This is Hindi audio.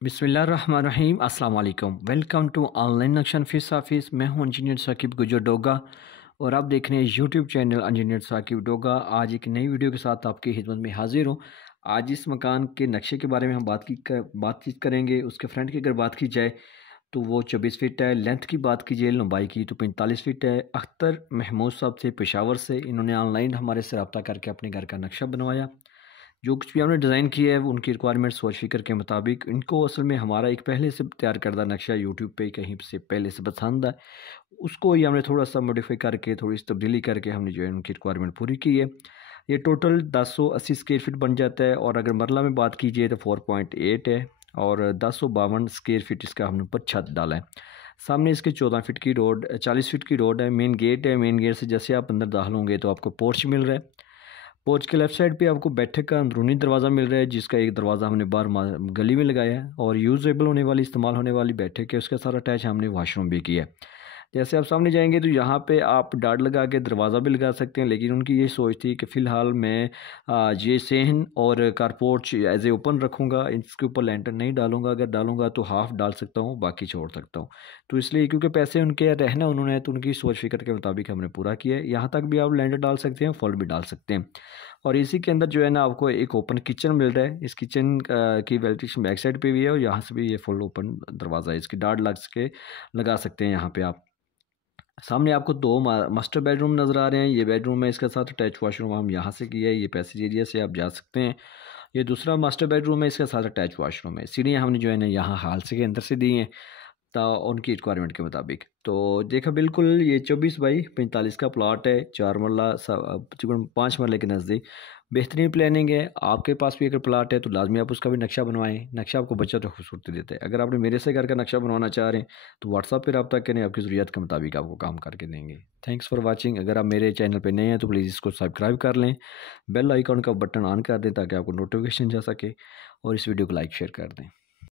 बिस्मिल्लाहिर्रहमानिर्रहीम अस्सलाम वालेकुम। वेलकम टू ऑनलाइन नक्शा नफीस ऑफिस। मैं हूं इंजीनियर साकिब गुजर डोगा और आप देख रहे हैं YouTube channel engineer Saqib Doga. आज एक नई वीडियो के साथ आपकी खिदमत में हाजिर हूं। आज इस मकान के नक्शे के बारे में हम बातचीत करेंगे। उसके फ्रंट की अगर बात की जाए तो वो 24 फीट है। लेंथ की बात कीजिए लंबाई की तो 45 फीट है। अख्तर महमूद साहब से पेशावर से इन्होंने ऑनलाइन हमारे से रब्ता करके अपने घर का नक्शा बनवाया। जो कुछ भी हमने डिज़ाइन किया है वो उनकी रिक्वायरमेंट सोच फिक्र के मुताबिक। इनको असल में हमारा एक पहले से तैयार करदा नक्शा यूट्यूब पे कहीं से पहले से पसंद है, उसको ही हमने थोड़ा सा मॉडिफाई करके थोड़ी सी तब्दीली करके हमने जो है उनकी रिक्वायरमेंट पूरी की है। ये टोटल 1080 स्क्वायर फीट बन जाता है और अगर मरला में बात कीजिए तो 4.8 है और 1052 स्क्वायर फीट इसका हमने ऊपर छत डाला है। सामने इसके 14 फीट की रोड 40 फीट की रोड है। मेन गेट है। मेन गेट से जैसे आप अंदर दाखिल होंगे तो आपको पोर्च मिल रहा है। पोर्च के लेफ्ट साइड पे आपको बैठक का अंदरूनी दरवाज़ा मिल रहा है, जिसका एक दरवाज़ा हमने बाहर गली में लगाया है और यूजेबल होने वाली इस्तेमाल होने वाली बैठक है उसके साथ अटैच हमने वॉशरूम भी किया है। जैसे आप सामने जाएंगे तो यहाँ पे आप डार्ट लगा के दरवाज़ा भी लगा सकते हैं, लेकिन उनकी ये सोच थी कि फ़िलहाल मैं ये सहन और कारपोर्च एज ए ओपन रखूँगा, इसके ऊपर लैंटर्न नहीं डालूंगा। अगर डालूंगा तो हाफ डाल सकता हूँ, बाकी छोड़ सकता हूँ। तो इसलिए क्योंकि पैसे उनके रहना उन्होंने, तो उनकी सोच फिक्र के मुताबिक हमने पूरा किया है। यहाँ तक भी आप लैंटर डाल सकते हैं, फुल भी डाल सकते हैं। और इसी के अंदर जो है ना आपको एक ओपन किचन मिल रहा है। इस किचन की वेंटिलेशन बैक साइड पे भी है और यहाँ से भी ये फुल ओपन दरवाज़ा है। इसकी डार्ट लगा सकते हैं यहाँ पे आप। सामने आपको दो मास्टर बेडरूम नज़र आ रहे हैं। ये बेडरूम है, इसके साथ अटैच वॉशरूम हम यहाँ से किया है। ये पैसेज एरिया से आप जा सकते हैं। ये दूसरा मास्टर बेडरूम है, इसके साथ अटैच वॉशरूम है। सीढ़ियाँ हमने जो है ना यहाँ हाल से के अंदर से दी हैं उनकी रिक्वायरमेंट के मुताबिक। तो देखा बिल्कुल ये 24 बाई 45 का प्लाट है। 4 मरला तकरीबन 5 मरले के नज़दीक बेहतरीन प्लानिंग है। आपके पास भी अगर प्लाट है तो लाजमी आप उसका भी नक्शा बनवाएं। नक्शा आपको बचत और खूबसूरती देता है। अगर आपने मेरे से घर का नक्शा बनवाना चाह रहे हैं तो व्हाट्सअप पर रब्ता करें, आपकी ज़रूरत के मुताबिक आपको काम करके देंगे। Thanks for watching. अगर आप मेरे चैनल पर नए हैं तो प्लीज़ इसको सब्सक्राइब कर लें, बेल आइकॉन का बटन ऑन कर दें ताकि आपको नोटिफिकेशन जा सके और इस वीडियो को लाइक शेयर कर दें।